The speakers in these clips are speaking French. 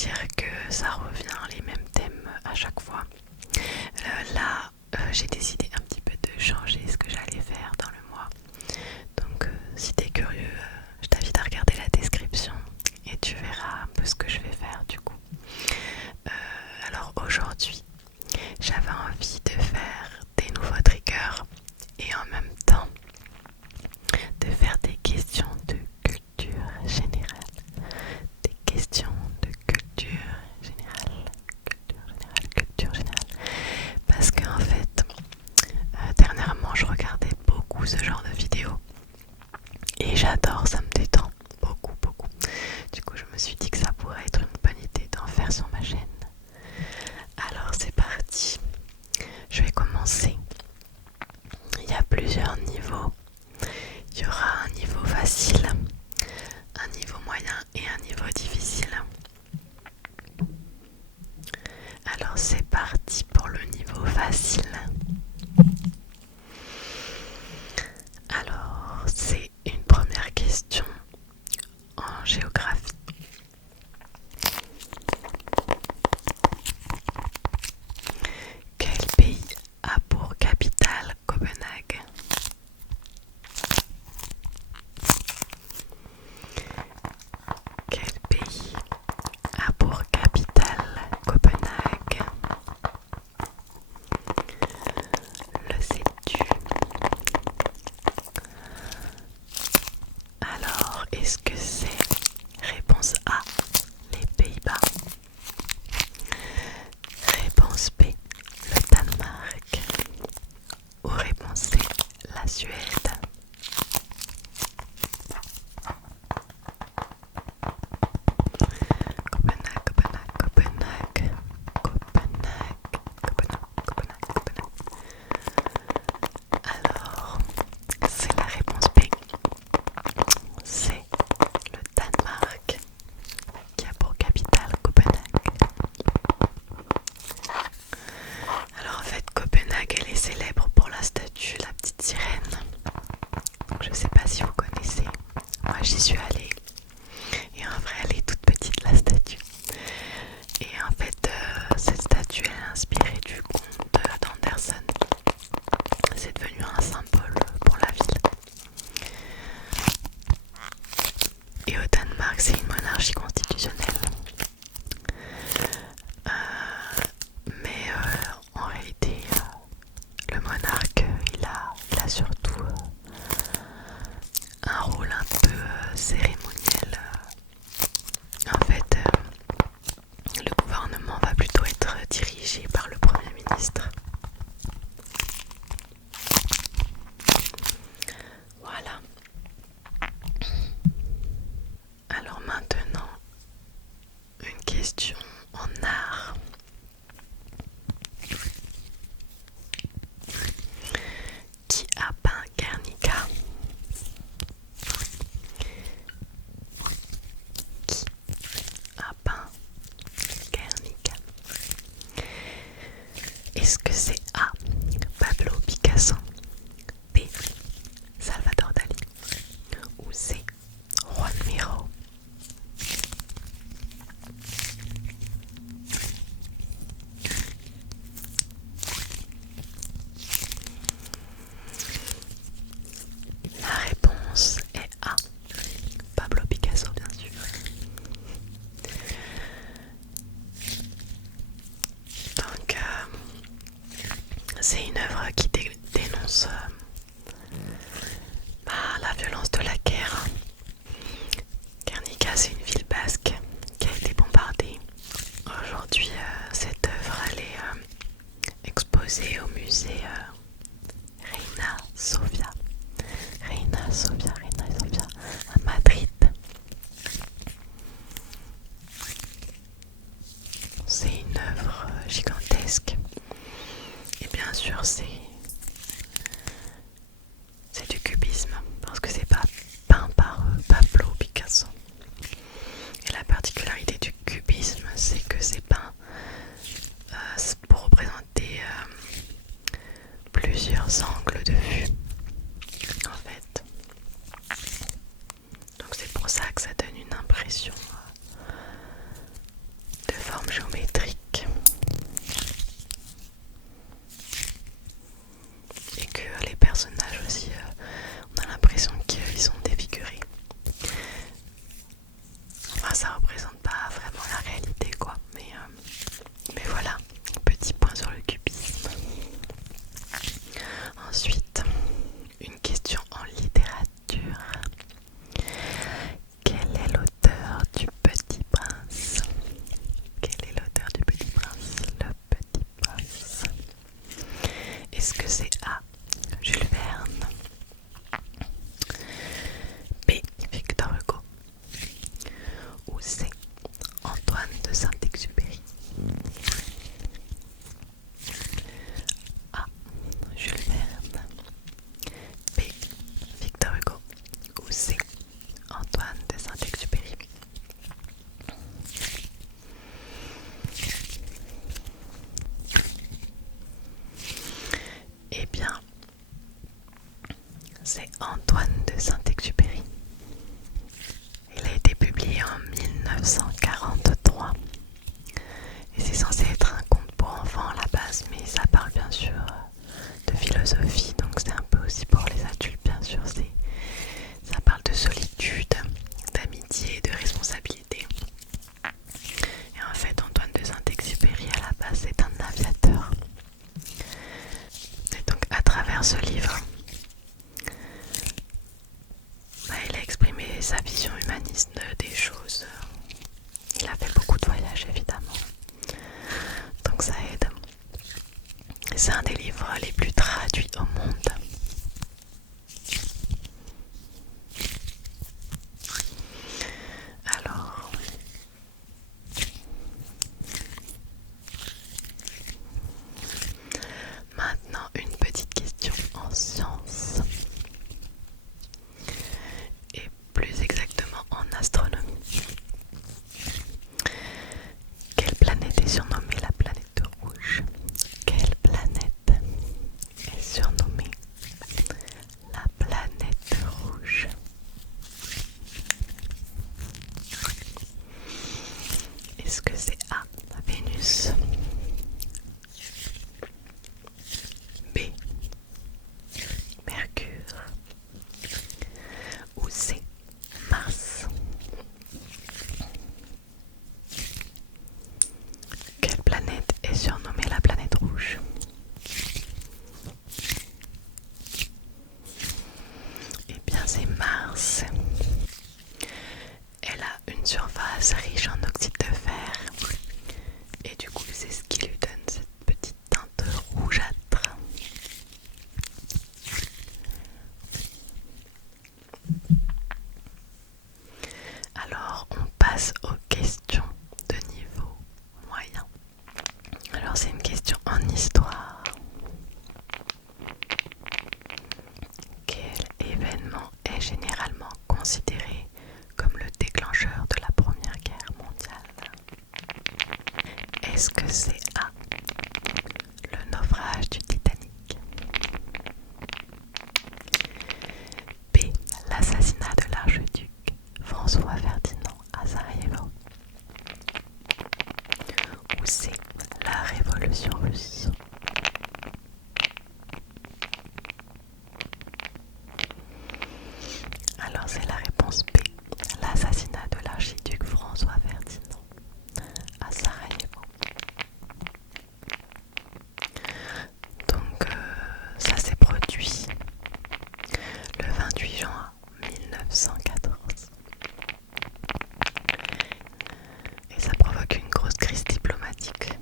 dire que ça revient les mêmes thèmes à chaque fois. Là, j'ai décidé un petit peu de changer ce que j'allais faire dans le mois. Donc si t'es curieux, je t'invite à regarder la description et tu verras un peu ce que je vais faire du coup. Alors aujourd'hui, j'avais envie de faire des nouveaux triggers et en même temps de faire des questions de culture générale. Des questions de culture générale. Culture générale. Parce qu'en fait, dernièrement, je regardais beaucoup ce genre de vidéos. Et j'adore, ça me détend beaucoup, beaucoup. Du coup, je me suis dit que ça pourrait être une bonne idée d'en faire sur ma chaîne. Alors, c'est parti. Je vais commencer. Il y a plusieurs niveaux. Il y aura un niveau facile, un niveau moyen et un niveau difficile. Alors, c'est parti pour le niveau facile. Alors, c'est une première question en géographie. Quel pays a pour capitale Copenhague? Quel pays a pour capitale Copenhague? Le sais-tu? Alors, est-ce que c'est réponse A, les Pays-Bas? Réponse B, le Danemark? Ou réponse C, la Suède? Copenhague, Copenhague, Copenhague, Copenhague, Copenhague, Copenhague, Copenhague. Alors, c'est la réponse B. C'est le Danemark qui a pour capitale Copenhague. Alors en fait, Copenhague, elle est célèbre pour la statue, la petite sirène. Donc je sais pas si vous connaissez. Moi j'y suis allée. Et en vrai, elle est toute petite la statue. Et en fait, cette statue elle est inspirée du conte d'Andersen. C'est devenu un symbole pour la ville. Et au Danemark, c'est une monarchie constitutionnelle. Mais en réalité, le monarque, il a surtout un rôle un peu cérémoniel. En fait, le gouvernement va plutôt être dirigé par le Premier ministre. Voilà. Alors maintenant, une question en art. Qui a peint Guernica? Qui a peint Guernica? Est-ce que c'est A, Pablo Picasso, B, Salvador Dali ou C, Juan Miro? La réponse est A, Pablo Picasso bien sûr. Donc c'est une œuvre qui dénonce la violence de la guerre. Guernica, c'est une ville basque qui a été bombardée. Aujourd'hui, cette œuvre elle est exposée au musée Reina Sofia. Reina Sofia à Madrid. C'est une œuvre gigantesque. Et bien sûr, c'est du cubisme parce que c'est pas peint par Pablo Picasso. Et la particularité du cubisme, c'est que c'est peint pour représenter plusieurs angles de vue en fait. Donc c'est pour ça que ça donne une impression géométriques et que les personnages aussi, on a l'impression qu'ils sont défigurés. Enfin, ça représente pas vraiment la réalité, quoi. Mais voilà, petit point sur le cubisme. Ensuite, une question en littérature. Quel est l'auteur du Petit Prince? Quel est l'auteur du Petit Prince? Le Petit Prince. Est-ce que c'est A, Jules Verne, B, Victor Hugo, ou C, Antoine de Saint-Exupéry? A, Jules Verne, B, Victor Hugo, ou C, Antoine de Saint-Exupéry? Eh bien, c'est Antoine de Saint-Exupéry. Il a été publié en 1943 et c'est censé être un conte pour enfants à la base, mais ça parle bien sûr de philosophie, donc c'est un peu aussi pour les adultes, bien sûr. Ça parle de solitude, d'amitié, de responsabilité. Et en fait, Antoine de Saint-Exupéry à la base c'est un aviateur. Et donc à travers ce livre, il a exprimé sa vision humaniste des choses. Il a fait beaucoup de voyages évidemment, donc ça aide. C'est un des livres les plus traduits au monde. Alors, maintenant une petite question en sciences, et plus exactement en astronomie. Quelle planète est surnommée la planète rouge? Quelle planète est surnommée la planète rouge? Est-ce que c'est A, Vénus, B, Mercure, ou C, Mars? Quelle planète est surnommée la planète rouge? Eh bien c'est Mars. Elle a une surface riche en oxyde de fer et du coup c'est ce qui lui donne cette petite teinte rougeâtre. Alors on passe aux questions de niveau moyen. Alors c'est une question en histoire. Quel événement est généralement considéré comme le déclencheur de la Première Guerre mondiale? Est-ce que c'est A, le naufrage du Titanic, B, l'assassinat de l'archiduc François Ferdinand à Sarajevo, ou C, la révolution russe? Alors c'est la réponse B, l'assassinat de l'archiduc François Ferdinand à Sarajevo. Donc ça s'est produit le 28 juin 1914 et ça provoque une grosse crise diplomatique.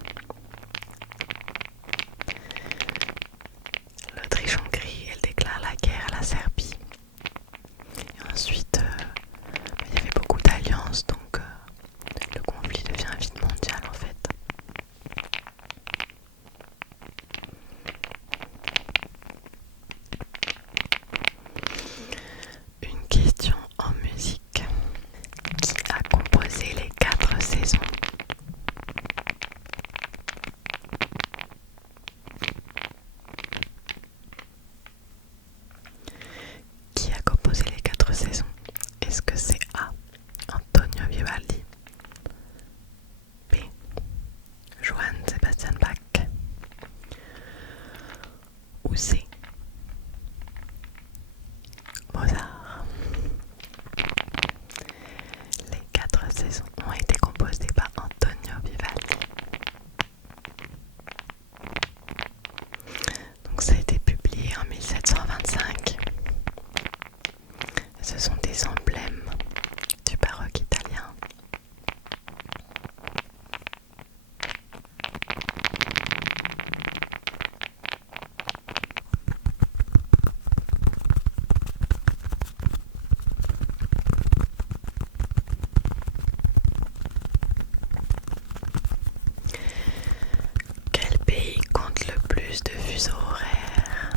fuseaux horaires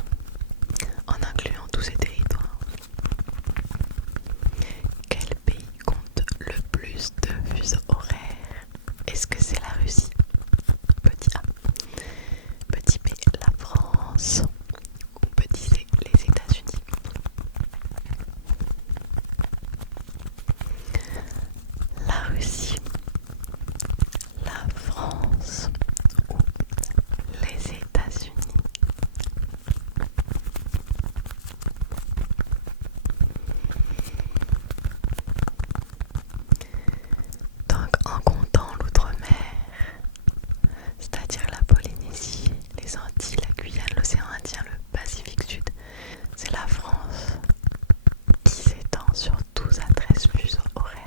en incluant tous ces territoires? Quel pays compte le plus de fuseaux horaires? Est-ce que c'est la Russie? Petit A. Petit B, la France. Ou petit C, les États-Unis? La Russie, la France ou les États-Unis? Donc en comptant l'outre-mer, c'est-à-dire la Polynésie, les Antilles, la Guyane, l'océan Indien, le Pacifique Sud, c'est la France qui s'étend sur 12 à 13 fuseaux horaires.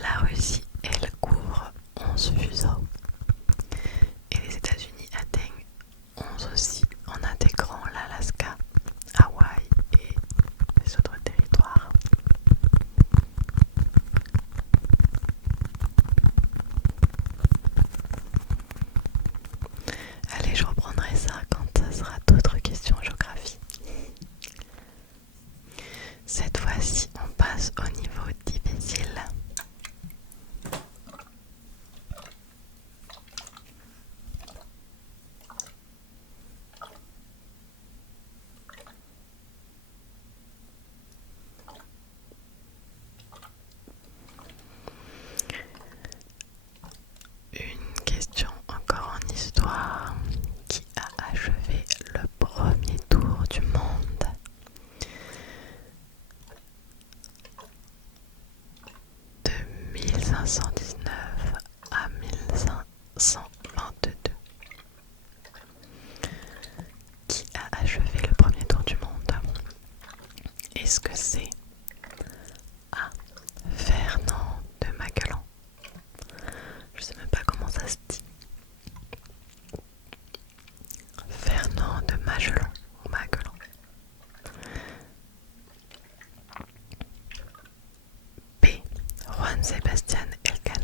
La Russie, elle couvre 11 fuseaux. Et les États-Unis atteignent 11 aussi en intégrant l'Alaska, Hawaï et les autres territoires. Allez, je reprendrai ça quand ça sera d'autres questions en géographie. Cette fois-ci, on passe au niveau difficile. Une question encore en histoire. Qui a achevé le premier tour du monde? De 1519 à 1522. Qui a achevé le premier tour du monde? Est-ce que c'est A. Fernand de Magellan? Je sais même pas comment ça se dit. Fernand de Magellan ou Magellan? B. Juan Sebastián Elcano?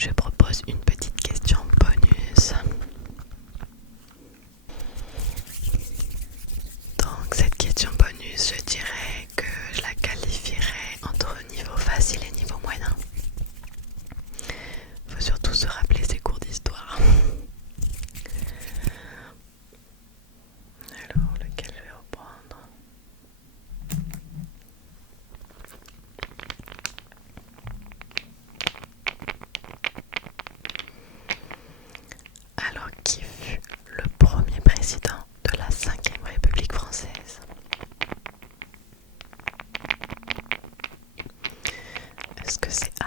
je propose une petite question bonus. Donc cette question bonus, je dirais que je la qualifierais entre niveau facile et niveau moyen. Faut surtout se rappeler ses cours d'histoire. Alors, lequel je vais reprendre? Alors, qui fut le premier président de la 5e République française? Est-ce que c'est